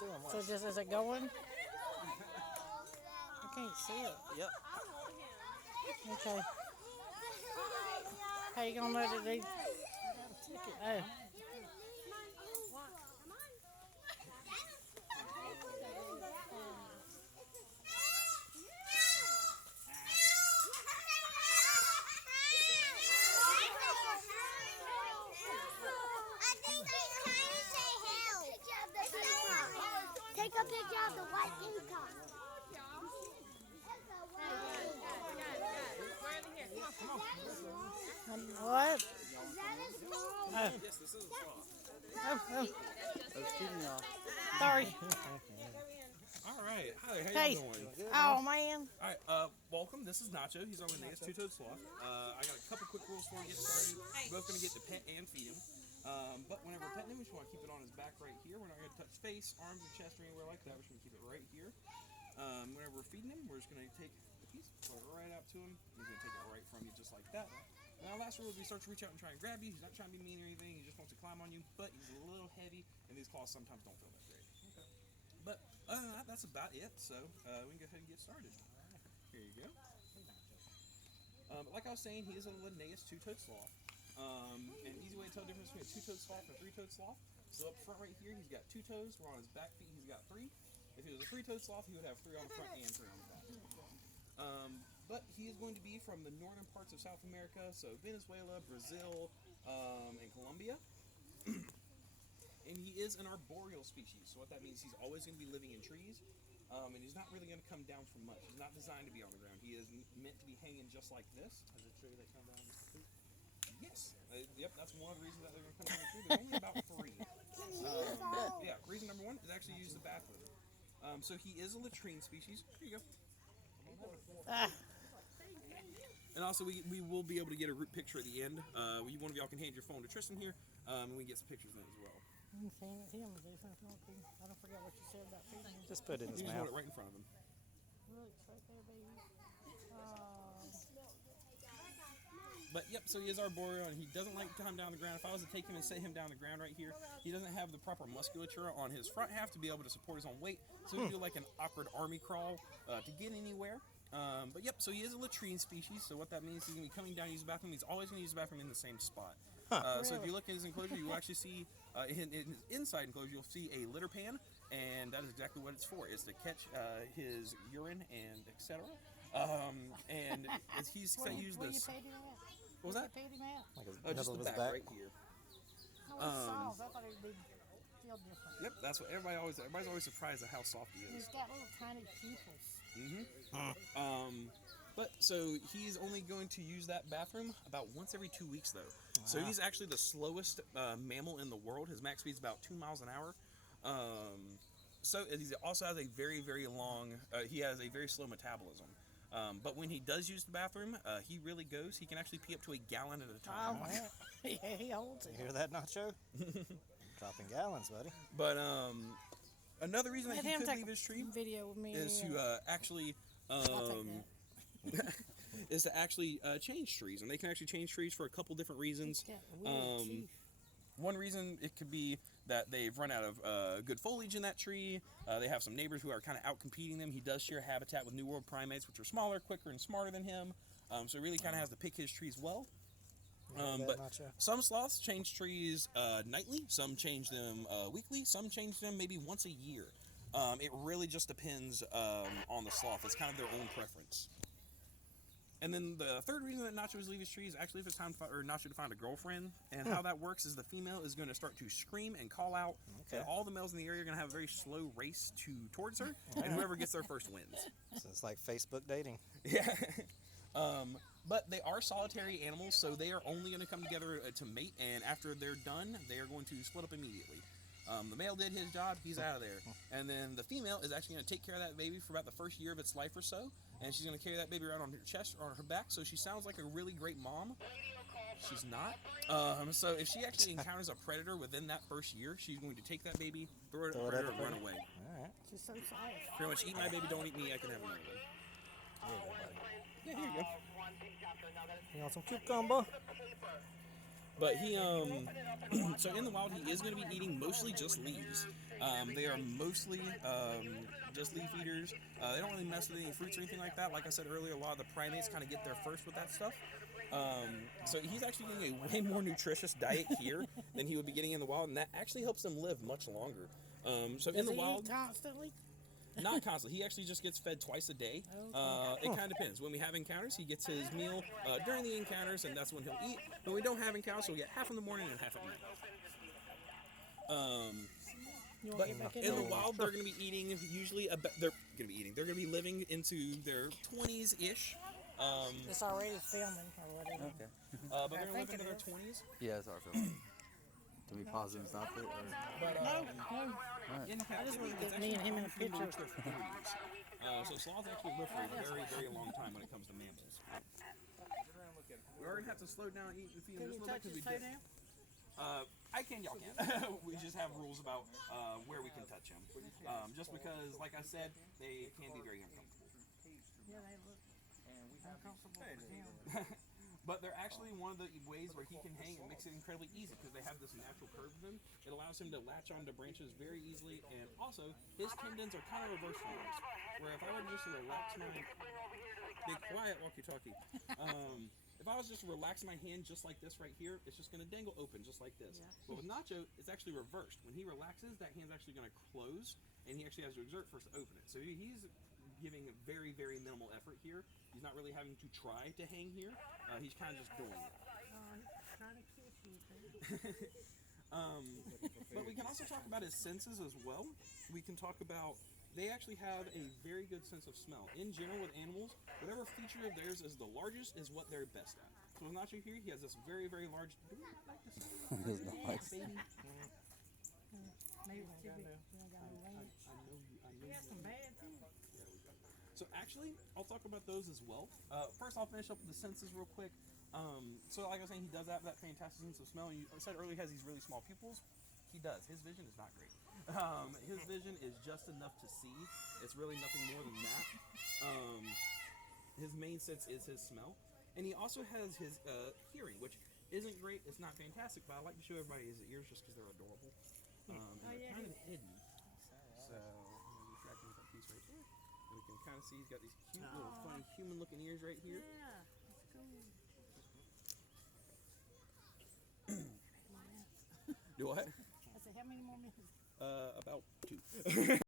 doing? So Watch. just is it going? I can't see it. Yep. Okay. How you gonna let it eat? Oh. Take a picture of the white peacock. What? Oh. Yes, this is a sloth. Oh. Excuse me, y'all. Sorry. All right. Hi there. How Hey. you doing? Oh man. All right. Welcome. This is Nacho. He's our Linnaeus two-toed sloth. I got a couple quick rules before we get started. We're both going to get to pet and feed him. But whenever we're petting him, we just want to keep it on his back right here. We're not going to touch face, arms, or chest or anywhere like that. We're just going to keep it right here. Whenever we're feeding him, we're just going to take the piece, pull it right out to him. He's going to take it right from you just like that. And our last rule is we start to reach out and try and grab you. He's not trying to be mean or anything. He just wants to climb on you, but he's a little heavy, and these claws sometimes don't feel that great. Okay. But other than that, that's about it. So we can go ahead and get started. Here you go. Like I was saying, he is a Linnaeus two-toed sloth. An easy way to tell the difference between a two-toed sloth and a three-toed sloth. So up front right here, he's got 2 toes. Where on his back feet, he's got 3. If he was a three-toed sloth, he would have 3 on the front and 3 on the back. But he is going to be from the northern parts of South America, so Venezuela, Brazil, and Colombia. And he is an arboreal species, so what that means, he's always going to be living in trees, and he's not really going to come down from much. He's not designed to be on the ground. He is meant to be hanging just like this. Is a tree that come down the street? Yes. Yep, that's one of the reasons that they're going to come down the tree. There's only about 3. Yeah, reason number 1 is actually use the bathroom. So he is a latrine species. Here you go. Ah. And also, we will be able to get a root picture at the end. One of y'all can hand your phone to Tristan here, and we can get some pictures then as well. I'm saying it to him. I don't forget what you said about feeding him. Just put it in his You just hold mouth. it right in front of him. Look, it's right there, baby. But yep, so he is arboreal, and he doesn't like to come down the ground. If I was to take him and set him down the ground right here, he doesn't have the proper musculature on his front half to be able to support his own weight. So he'll do like an awkward army crawl to get anywhere. But yep, so he is a latrine species. So what that means, he's going to be coming down to use the bathroom. He's always going to use the bathroom in the same spot. So if you look in his enclosure, you will actually see in his inside enclosure, you'll see a litter pan, and that is exactly what it's for. It's to catch his urine and etc. And he's going to use this. What What was that? paid him at? Like his Just middle the of his back back. right here. No, it's soft. I thought it would feel different. Yep, that's what everybody's always surprised at how soft he He's is. got little tiny pupils. But so he's only going to use that bathroom about once every 2 weeks though. So he's actually the slowest mammal in the world. His max speed is about 2 miles an hour. So he also has a very, very long, he has a very slow metabolism. But when he does use the bathroom, he really goes. He can actually pee up to a gallon at a time. Oh, yeah, he holds You it. hear that, Nacho? Dropping gallons, buddy. But another reason that Let he him could take leave his tree a video with me. is to actually I'll take that. is to actually change trees, and they can actually change trees for a couple different reasons. He's got weird teeth. One reason it could be that they've run out of good foliage in that tree. They have some neighbors who are kind of out competing them. He does share habitat with New World primates, which are smaller, quicker, and smarter than him. So he really kind of has to pick his trees well. You hear that, But Nacho? some sloths change trees nightly. Some change them weekly. Some change them maybe once a year. It really just depends on the sloth. It's kind of their own preference. And then the third reason that nachos leave his tree is actually if it's time for Nacho to find a girlfriend. And how that works is the female is going to start to scream and call out. Okay. And all the males in the area are going to have a very slow race towards her. And whoever gets there first wins. So it's like Facebook dating. Yeah. But they are solitary animals, so they are only going to come together to mate. And after they're done, they are going to split up immediately. The male did his job, he's out of there. And then the female is actually going to take care of that baby for about the first year of its life or so. And she's going to carry that baby around on her chest or on her back. So she sounds like a really great mom. She's not. So if she actually encounters a predator within that first year, she's going to take that baby, throw it at the predator, and run away. All right. She's so soft. Pretty much, eat my baby, don't eat me, I can have another one. There you go, buddy. Yeah, here you go. You want some cucumber? But he so in the wild he is going to be eating mostly just leaves. They are mostly just leaf eaters. They don't really mess with any fruits or anything like that. Like I said earlier, a lot of the primates kind of get there first with that stuff. So he's actually getting a way more nutritious diet here than he would be getting in the wild, and that actually helps him live much longer. So in the wild, constantly? not constantly. He actually just gets fed twice a day. It kind of depends. When we have encounters, he gets his meal during the encounters, and that's when he'll eat. When we don't have encounters, he'll get half in the morning and half at night. But in the wild, they're going to be eating usually. They're going to be eating. They're going to be living into their 20s ish. It's already filming or whatever. Okay. But they're going to live into their 20s. Yeah, it's our film. Can we pause it and stop it? Or? No. In I just want to it's get me and him in a actually picture. reach their 40s. So sloths actually live for a very, very long time when it comes to mammals. We're going to have to slow down and eat and feed Can them you just a touch little his bit toe because now? I can, y'all can. We just have rules about where we can touch them. Just because, like I said, they can be very uncomfortable. Yeah, they look uncomfortable for him. But they're actually one of the ways where he can hang and makes it incredibly easy because they have this natural curve to them. It allows him to latch onto branches very easily, and also his tendons are kind of reversed from ours. Where if I were to just relax my be quiet walkie-talkie. If I was just to relax my hand just like this right here, it's just going to dangle open just like this. Yeah. But with Nacho, it's actually reversed. When he relaxes, that hand's actually going to close, and he actually has to exert first to open it. So he's giving very, very minimal effort here. He's not really having to try to hang here. He's kind of just doing it. He's trying to kiss you, too. But we can also talk about his senses as well. We can talk about they actually have a very good sense of smell. In general, with animals, whatever feature of theirs is the largest is what they're best at. So with Nacho here, he has this very, very large. Do we not like this? It's nice. Baby. Maybe it's too big. You don't got no range. I know you. You got some bad, too. So actually, I'll talk about those as well. First, I'll finish up with the senses real quick. So like I was saying, he does have that fantastic sense of smell. You said earlier he has these really small pupils. He does. His vision is not great. His vision is just enough to see. It's really nothing more than that. His main sense is his smell. And he also has his hearing, which isn't great. It's not fantastic, but I like to show everybody his ears just because they're adorable. And they're kind of hidden. So, I'm going to distract him with that piece right there. And we can kind of see he's got these cute little funny human looking ears right here. Yeah, it's cool. Do what? I said, how many more minutes? About 2.